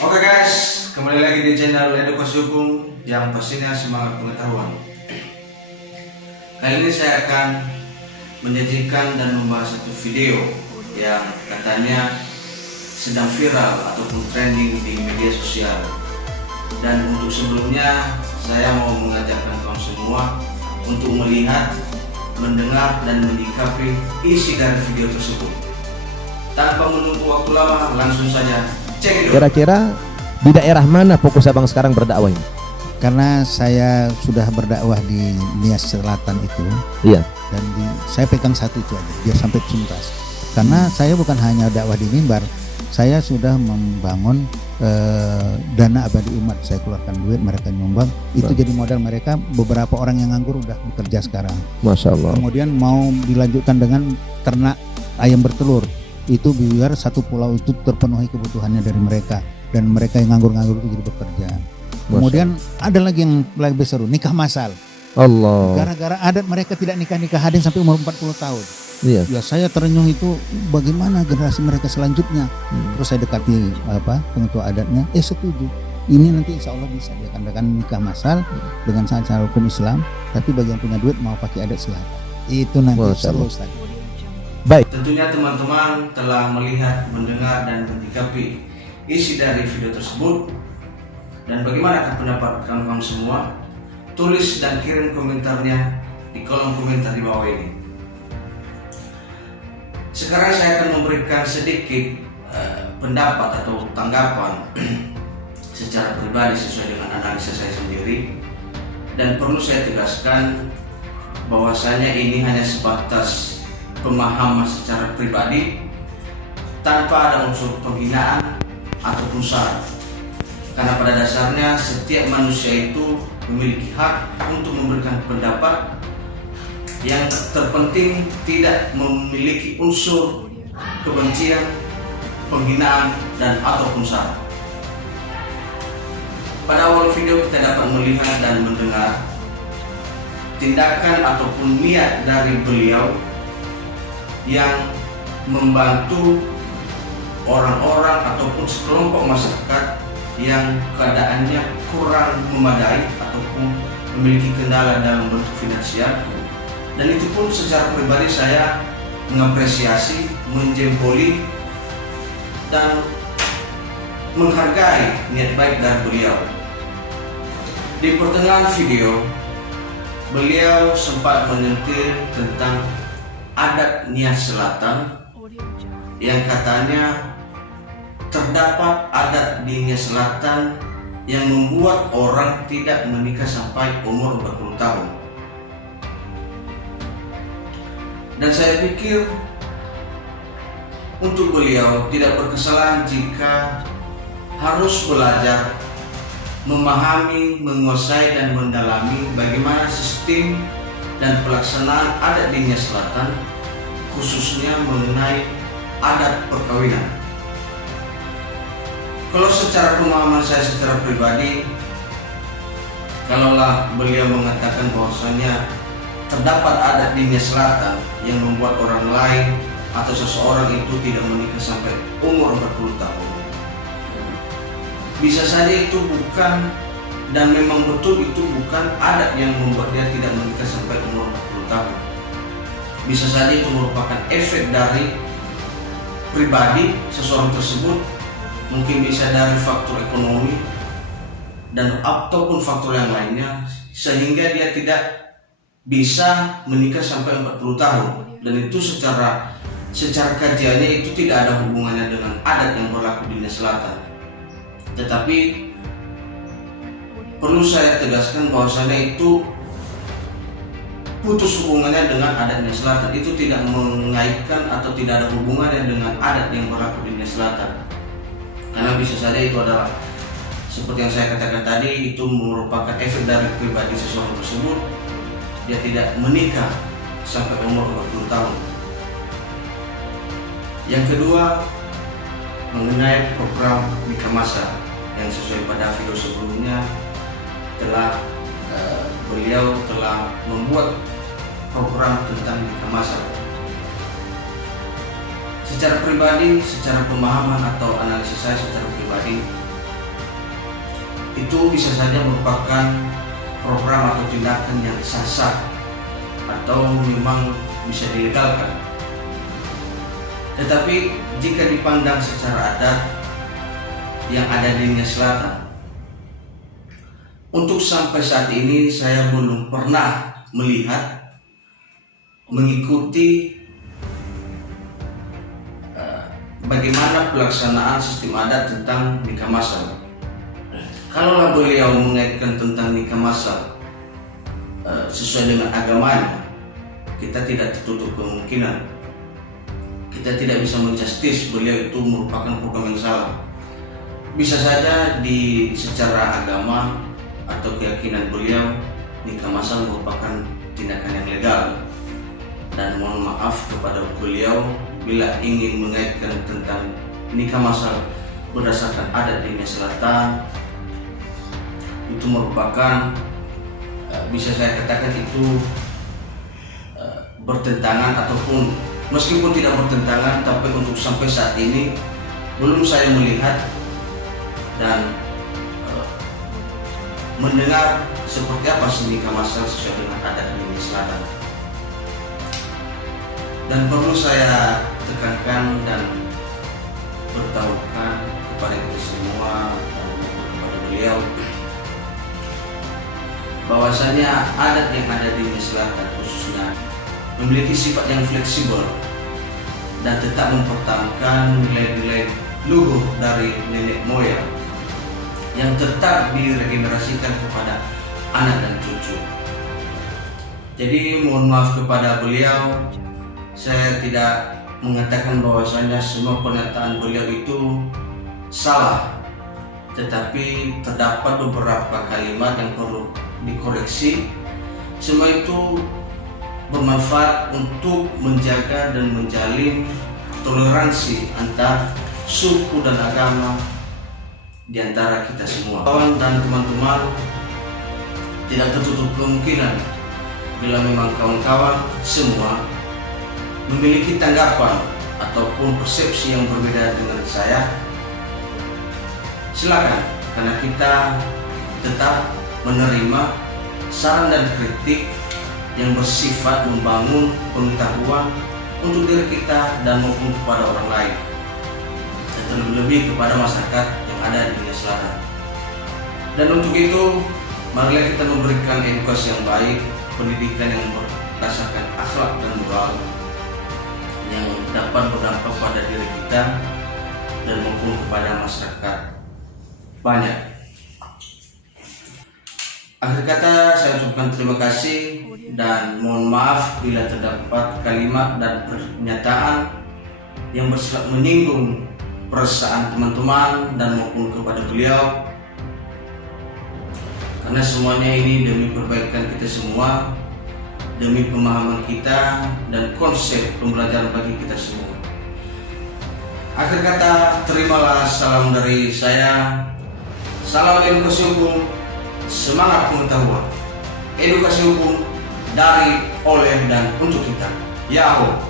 Oke guys, kembali lagi di channel Edukasi Hukum yang pastinya semangat pengetahuan. Kali ini saya akan menyajikan dan membahas satu video yang katanya sedang viral ataupun trending di media sosial. Dan untuk sebelumnya saya mau mengajarkan kamu semua untuk melihat, mendengar dan menyikapi isi dari video tersebut. Tanpa menunggu waktu lama, langsung saja cek video. Kira-kira di daerah mana fokus abang sekarang berdakwah ini? Karena saya sudah berdakwah di Nias Selatan itu, Iya. dan saya pegang satu itu aja biar sampai tuntas. Karena saya bukan hanya dakwah di mimbar, saya sudah membangun dana abadi umat. Saya keluarkan duit, mereka nyumbang, itu jadi modal mereka. Beberapa orang yang nganggur udah bekerja sekarang. Masya Allah. Kemudian mau dilanjutkan dengan ternak ayam bertelur, itu biar satu pulau itu terpenuhi kebutuhannya dari mereka, dan mereka yang nganggur-nganggur itu jadi bekerja. Kemudian ada lagi yang lebih seru, nikah masal. Allah. Gara-gara adat mereka tidak nikah-nikah hadin sampai umur 40 tahun. Iya. Ya saya terenyuh itu, bagaimana generasi mereka selanjutnya. Terus saya dekati pengetua adatnya, setuju. Ini nanti insya Allah bisa diadakan nikah masal dengan cara hukum Islam, tapi bagi yang punya duit mau pakai adat silahkan. Itu nanti seru, Ustaz. Baik. Tentunya teman-teman telah melihat, mendengar dan menyikapi isi dari video tersebut. Dan bagaimana pendapat kamu semua? Tulis dan kirim komentarnya di kolom komentar di bawah ini. Sekarang saya akan memberikan sedikit pendapat atau tanggapan secara pribadi sesuai dengan analisa saya sendiri. Dan perlu saya tegaskan bahwasanya ini hanya sebatas pemahaman secara pribadi tanpa ada unsur penghinaan ataupun syarat. Karena pada dasarnya setiap manusia itu memiliki hak untuk memberikan pendapat, yang terpenting tidak memiliki unsur kebencian, penghinaan dan ataupun syarat. Pada awal video kita dapat melihat dan mendengar tindakan ataupun niat dari beliau yang membantu orang-orang ataupun sekelompok masyarakat yang keadaannya kurang memadai ataupun memiliki kendala dalam bentuk finansial. Dan itu pun secara pribadi saya mengapresiasi, menjempoli dan menghargai niat baik dari beliau. Di pertengahan video, beliau sempat menyentil tentang adat Nias Selatan yang katanya terdapat adat di Nias Selatan yang membuat orang tidak menikah sampai umur 40 tahun. Dan saya pikir untuk beliau tidak berkesalahan jika harus belajar, memahami, menguasai dan mendalami bagaimana sistem dan pelaksanaan adat di Nias Selatan, khususnya mengenai adat perkawinan. Kalau secara pemahaman saya secara pribadi, kalaulah beliau mengatakan bahwasanya terdapat adat di Nias Selatan yang membuat orang lain atau seseorang itu tidak menikah sampai umur 40 tahun, bisa saja itu bukan, dan memang betul itu bukan adat yang membuat dia tidak menikah sampai umur 40 tahun. Bisa saja itu merupakan efek dari pribadi seseorang tersebut, mungkin bisa dari faktor ekonomi dan ataupun faktor yang lainnya, sehingga dia tidak bisa menikah sampai 40 tahun. Dan itu secara kajiannya itu tidak ada hubungannya dengan adat yang berlaku di Nias Selatan. Tetapi perlu saya tegaskan bahwasanya itu putus hubungannya dengan adat Nias Selatan. Itu tidak mengaitkan atau tidak ada hubungannya dengan adat yang berlaku di Nias Selatan. Karena bisa saja itu adalah seperti yang saya katakan tadi, itu merupakan efek dari pribadi seseorang tersebut. Dia tidak menikah sampai umur 40 tahun. Yang kedua, mengenai program nikah masal yang sesuai pada video sebelumnya beliau telah membuat program tentang nikah masal. Secara pribadi, secara pemahaman atau analisis saya secara pribadi, itu bisa saja merupakan program atau tindakan yang sah-sah atau memang bisa dilegalkan. Tetapi jika dipandang secara adat yang ada di Nia Selatan, untuk sampai saat ini saya belum pernah melihat, mengikuti bagaimana pelaksanaan sistem adat tentang nikah massal. Kalaulah beliau mengaitkan tentang nikah massal sesuai dengan agamanya, kita tidak tertutup kemungkinan kita tidak bisa menjustis beliau itu merupakan program yang salah. Bisa saja secara agama atau keyakinan beliau nikah massal merupakan tindakan yang legal, dan mohon maaf kepada beliau bila ingin mengaitkan tentang nikah massal berdasarkan adat di Nia Selatan, itu merupakan bisa saya katakan itu bertentangan, ataupun meskipun tidak bertentangan, tapi untuk sampai saat ini belum saya melihat dan mendengar seperti apa sih nikah massal sesuai dengan adat di Nia Selatan. Dan perlu saya tekankan dan beritahukan kepada kita semua dan kepada beliau bahwasanya adat yang ada di Nia Selatan khususnya memiliki sifat yang fleksibel dan tetap mempertahankan nilai-nilai luhur dari nenek moyang yang tetap diregenerasikan kepada anak dan cucu. Jadi mohon maaf kepada beliau, saya tidak mengatakan bahwasanya semua pernyataan beliau itu salah, tetapi terdapat beberapa kalimat yang perlu dikoreksi. Semua itu bermanfaat untuk menjaga dan menjalin toleransi antar suku dan agama di antara kita semua. Kawan dan teman-teman, tidak tertutup kemungkinan bila memang kawan-kawan semua memiliki tanggapan ataupun persepsi yang berbeda dengan saya, silakan, karena kita tetap menerima saran dan kritik yang bersifat membangun pengetahuan untuk diri kita dan maupun kepada orang lain, dan terlebih kepada masyarakat yang ada di Nia Selatan. Dan untuk itu, marilah kita memberikan edukasi yang baik, pendidikan yang berdasarkan akhlak dan moral yang dapat berdampak pada diri kita dan maupun kepada masyarakat banyak. Akhir kata, saya ucapkan terima kasih dan mohon maaf bila terdapat kalimat dan pernyataan yang bersifat menyinggung perasaan teman-teman dan maupun kepada beliau, karena semuanya ini demi perbaikan kita semua, demi pemahaman kita dan konsep pembelajaran bagi kita semua. Akhir kata, terimalah salam dari saya. Salam edukasi hukum, semangat pengetahuan. Edukasi hukum dari, oleh, dan untuk kita. Yahoo.